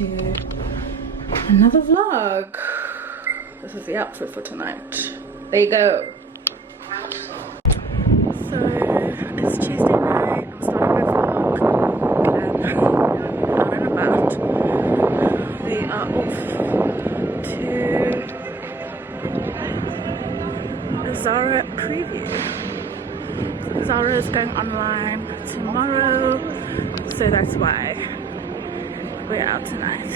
to another vlog. This is the outfit for tonight. There you go. So it's Tuesday night. I'm starting my vlog. Out and about. We are off to a Zara preview. Zara is going online tomorrow, so that's why we're out tonight.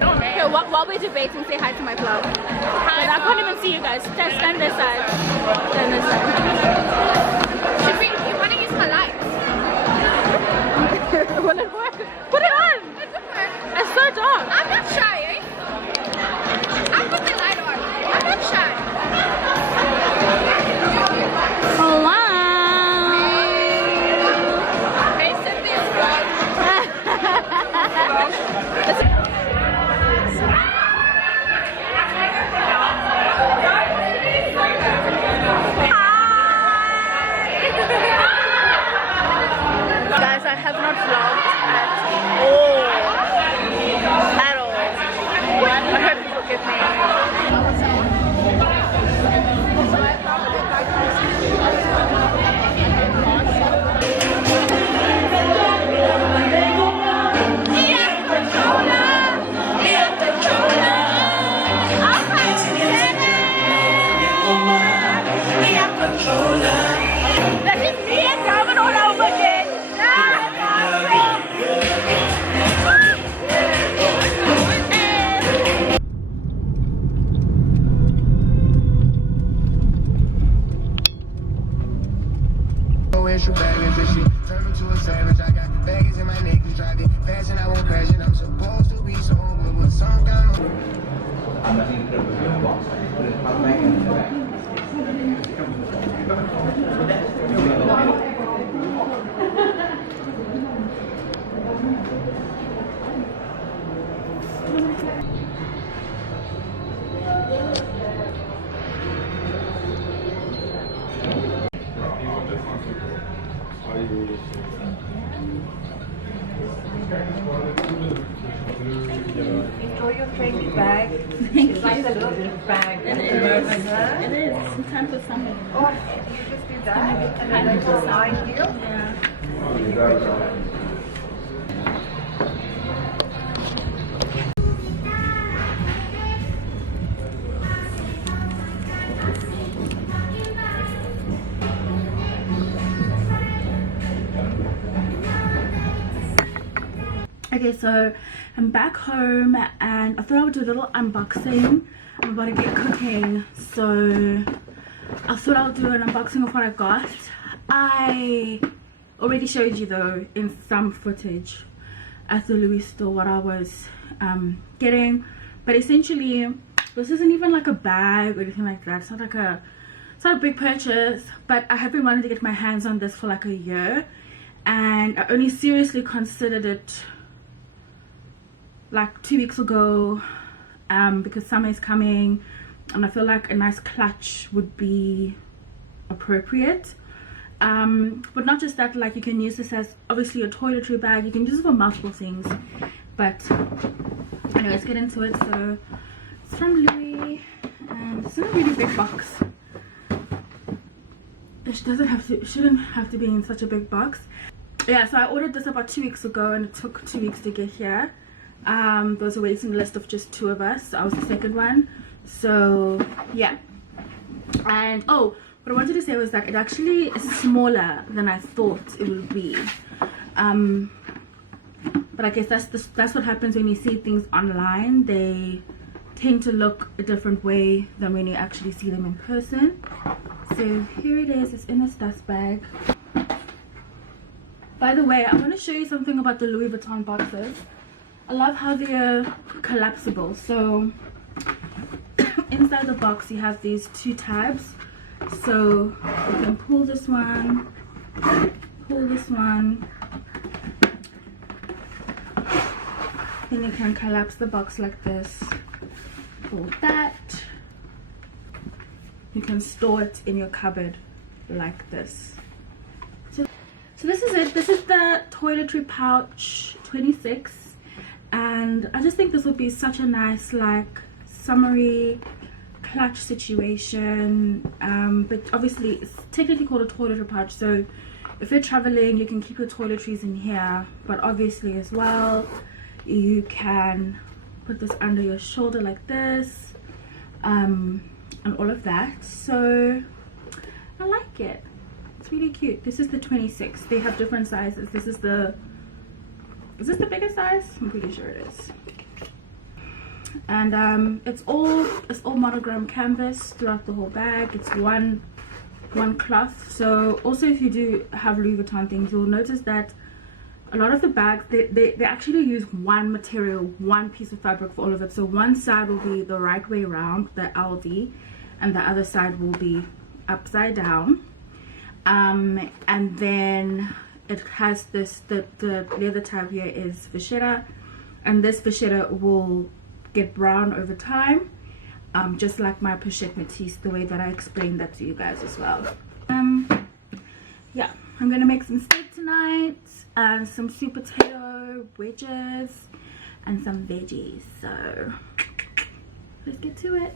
Okay, while we're debating, say hi to my vlog. Hi. I can't even see you guys. Just stand this side. Stand this side. Should we? You want to use my light? Will it work? Put it on. It could work. It's so dark. I'm not shy, eh? I'll put the light on. I'm not shy. Hello. Hey, Cynthia's vlog. Guys, I have not vlogged at all. At all. I hope you forgive me. That is me and Calvin all over again. Extra baggage and shit. Turn me to a savage. I got baggage in my neck. Drive it fast and I won't crash it. I'm supposed to be sober with some kind of. I'm not going to put it in the box. I just put it back in the back. Enjoy your trendy bag. Thank It's like a little bag. It is. It is. Sometimes for summer. Oh, you just do that and then they will line here. Yeah. Okay, so I'm back home and I thought I would do a little unboxing. I'm about to get cooking, so I thought I'll do an unboxing of what I got. I already showed you though in some footage at the Louis store what I was getting, but essentially this isn't even like a bag or anything like that. It's not like it's not a big purchase, but I have been wanting to get my hands on this for like a year, and I only seriously considered it like 2 weeks ago, because summer is coming and I feel like a nice clutch would be appropriate. But not just that, like you can use this as obviously a toiletry bag, you can use it for multiple things. But anyway, let's get into it. So it's from Louis and it's in a really big box. It shouldn't have to be in such a big box. Yeah, so I ordered this about 2 weeks ago and it took 2 weeks to get here. There was a waiting list of just 2 of us. I was the second one, so yeah. And oh, what I wanted to say was that it actually is smaller than I thought it would be. But I guess that's what happens when you see things online. They tend to look a different way than when you actually see them in person. So here it is. It's in this dust bag. By the way, I want to show you something about the Louis Vuitton boxes. I love how they're collapsible. So inside the box you have these 2 tabs, so you can pull this one, then you can collapse the box like this. Pull that. You can store it in your cupboard like this. So this is it. This is the toiletry pouch 26. and I just think this would be such a nice like summery clutch situation. But obviously it's technically called a toiletry pouch, so if you're traveling you can keep your toiletries in here, but obviously as well you can put this under your shoulder like this, and all of that. So I like it, it's really cute. This is the 26. They have different sizes. This is the biggest size? I'm pretty sure it is. And it's all monogram canvas throughout the whole bag. It's one cloth. So also if you do have Louis Vuitton things, you'll notice that a lot of the bags they actually use one material, one piece of fabric for all of it. So one side will be the right way around, the LV, and the other side will be upside down. And then it has this, the leather tab here is vachetta, and this vachetta will get brown over time, just like my pochette métisse, the way that I explained that to you guys as well. Yeah, I'm gonna make some steak tonight and some sweet potato wedges and some veggies, so let's get to it.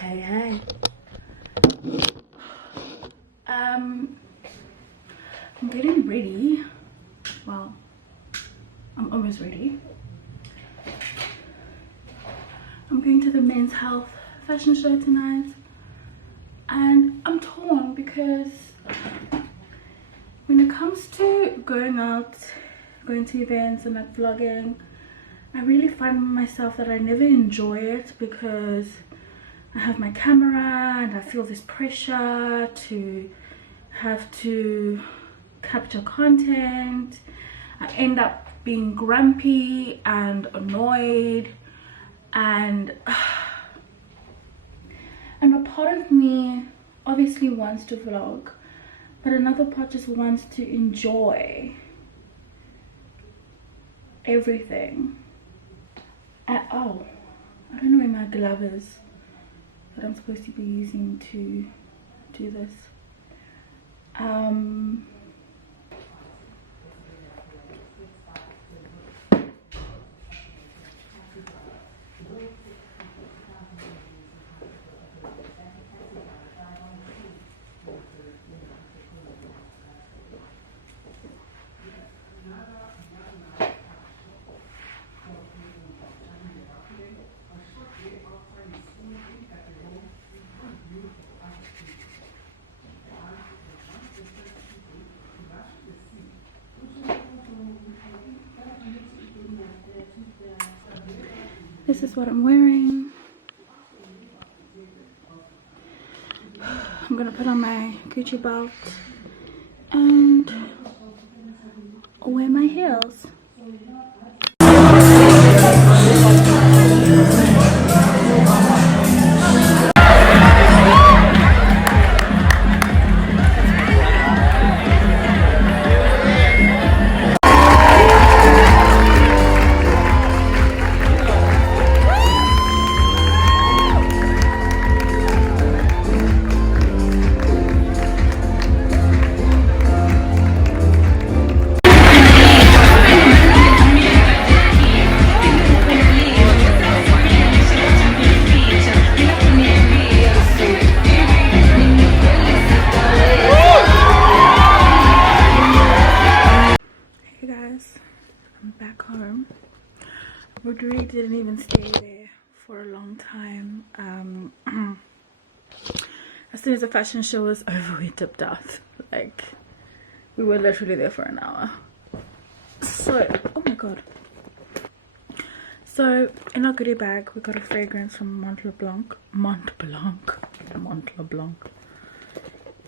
Hey. I'm getting ready. Well, I'm almost ready. I'm going to the Men's Health fashion show tonight, and I'm torn because when it comes to going out, going to events and like vlogging, I really find myself that I never enjoy it because I have my camera and I feel this pressure to have to capture content. I end up being grumpy and annoyed, and a part of me obviously wants to vlog, but another part just wants to enjoy everything. Oh, I don't know where my glove is that I'm supposed to be using to do this. This is what I'm wearing. I'm gonna put on my Gucci belt and wear my heels. Really didn't even stay there for a long time. as soon as the fashion show was over, we dipped out. Like, we were literally there for an hour. So, oh my god. So, in our goodie bag, we got a fragrance from Mont LeBlanc.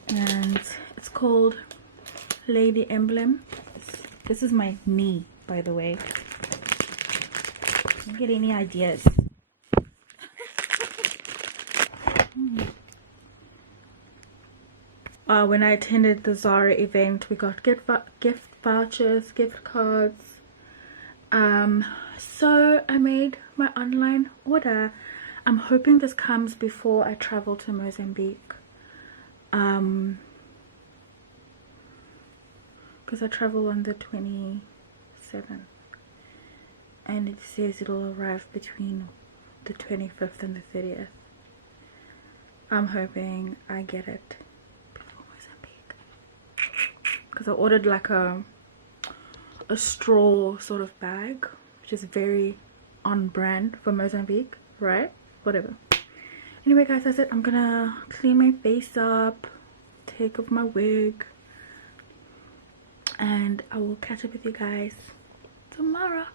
And it's called Lady Emblem. This is my knee, by the way. Don't get any ideas. When I attended the Zara event, we got gift vouchers, gift cards. So I made my online order. I'm hoping this comes before I travel to Mozambique. Because I travel on the 27th. And it says it'll arrive between the 25th and the 30th. I'm hoping I get it before Mozambique. Because I ordered like a straw sort of bag, which is very on brand for Mozambique, right? Whatever. Anyway guys, that's it. I'm gonna clean my face up, take off my wig, and I will catch up with you guys tomorrow.